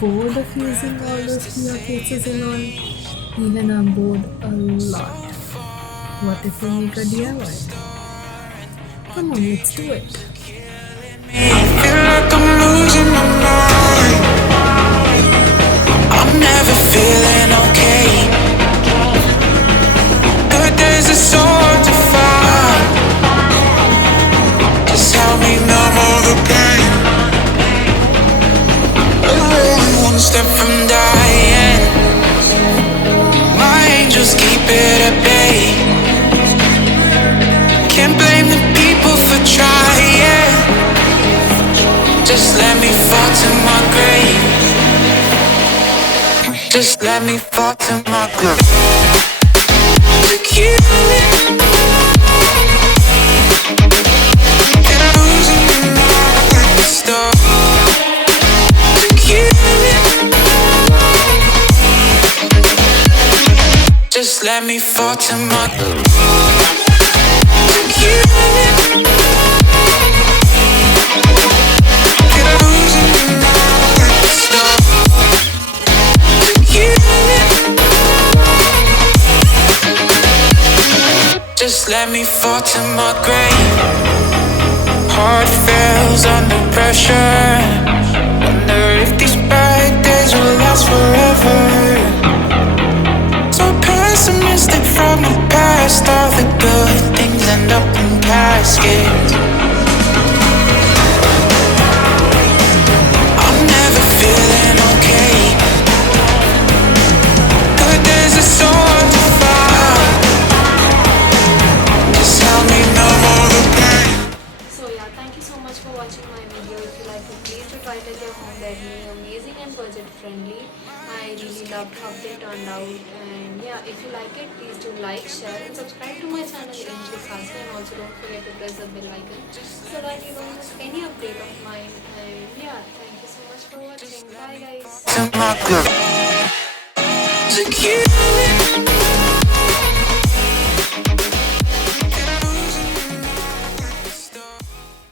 bored of using all those PR cases and all? Even I'm bored a lot. What if we make a DIY? Come on, let's do it. Feel like I'm losing my mind. I'm never feeling okay. Good days are so hard to find. Just help me numb all the pain. I'm one step from dying. My angels keep it at bay. Can't blame the people for trying. Just let me fall to my grave. Just let me fall to my grave. Look you and I'm losing my mind. Stop. Look you. Just let me fall to my grave. Look you and I'm losing my mind. Stop. Look you. Just let me fall to my grave. Heart fails under pressure. Wonder if these bad days will last forever. So pessimistic from the past. All the good things end up in caskets. I'm never feeling okay. Good days are so hard to find. Just help me numb all the pain. So yeah, thank you so much for watching my video. If you like it, please do try it at your home. They're really amazing and budget friendly. I really loved how they turned out. And yeah, if you like it, please do like, share and subscribe to my channel Angel Khasta. And also don't forget to press the bell icon so that you don't miss any update of mine. And yeah, thank you so much for watching. Bye guys. To my girl. Look you.